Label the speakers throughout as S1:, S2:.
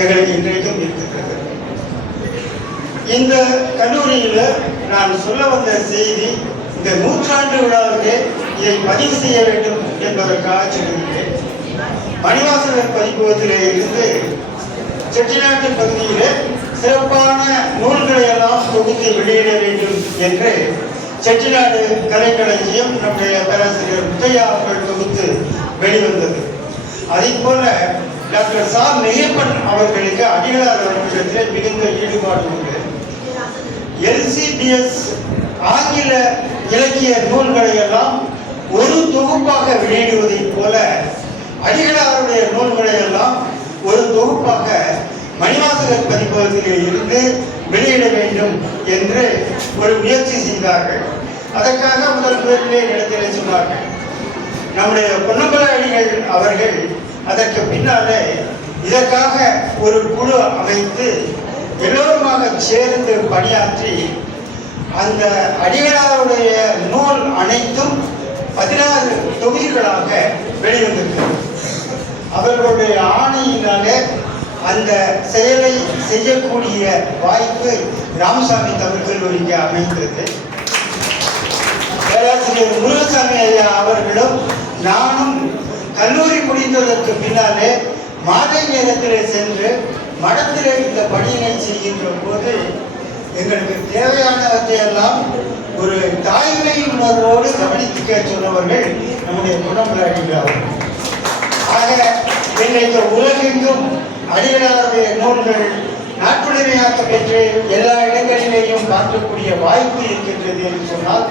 S1: எங்களுக்கு இன்றைக்கும் இருக்கின்றது இந்த கல்லூரியில் நான் சொல்ல வந்த செய்தி இந்த நூற்றாண்டு விழாவுக்கு இதை பதிவு செய்ய வேண்டும் என்பதற்காக சொல்லுகிறேன் மணிவாசகர் பதிப்பகத்திலே இருந்து செட்டிநாட்டு பகுதியிலே சிறப்பான நூல்களை எல்லாம் தொகுத்து வெளியிட வேண்டும் என்று செட்டிநாடு கலைக்களஞ்சியம் நம்முடைய பேராசிரியர் முத்தையா அவர்கள் தொகுத்து வெளிவந்தது. அதே போல டாக்டர் சா மெய்யப்பன் அவர்களுக்கு அடிகளார் விஷயத்தில் மிகுந்த ஈடுபாடு உண்டு. எல்சிபிஎஸ் ஆங்கில இலக்கிய நூல்களை எல்லாம் ஒரு தொகுப்பாக வெளியிடுவதைப் போல அடிகளாருடைய நூல்களை எல்லாம் ஒரு தொகுப்பாக மணிவாசகர் பதிப்பகத்திலே இருந்து வெளியிட வேண்டும் என்று ஒரு முயற்சி செய்தார்கள். அதற்காக முதல் முதலிலே இடத்திலே சொன்னார்கள். நம்முடைய பொன்னம்பல அடிகள் அவர்கள் அதற்கு பின்னாலே இதற்காக ஒரு குழு அமைத்து எல்லோருமாக சேர்ந்து பணியாற்றி அந்த அடிகளாருடைய நூல் அனைத்தும் பதினாறு தொகுதிகளாக வெளிவந்திருக்கிறது. அவர்களுடைய ஆணையினாலே அந்த செயலை செய்யக்கூடிய வாய்ப்பு ராமசாமி தமிழ் கல்லூரிக்கு அமைந்தது. பேராசிரியர் முருகசாமி ஐயா அவர்களும் நானும் கல்லூரி முடிந்ததற்கு பின்னாலே மாலை நேரத்திலே சென்று மடத்திலே இந்த பணியினை செய்கின்ற போது எங்களுக்கு தேவையானவற்றையெல்லாம் ஒரு தாய்மை உணர்வோடு கவனித்துக்க சொன்னவர்கள் நம்முடைய குணம்பல ஆக இன்றைக்கு உலகெங்கும் அடிகளாருடைய நூல்கள் நாட்டுடைமையாக்க பெற்று எல்லா இடங்களிலேயும் பார்க்கக்கூடிய வாய்ப்பு இருக்கின்றது என்று சொன்னால்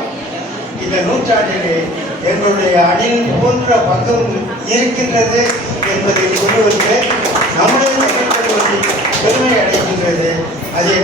S1: இந்த நூற்றாண்டிலே எங்களுடைய அணில் போன்ற பங்கம் இருக்கின்றது என்பதை சொல்லுவதற்கு நம்முடைய பெருமை அடைகின்றது. அதே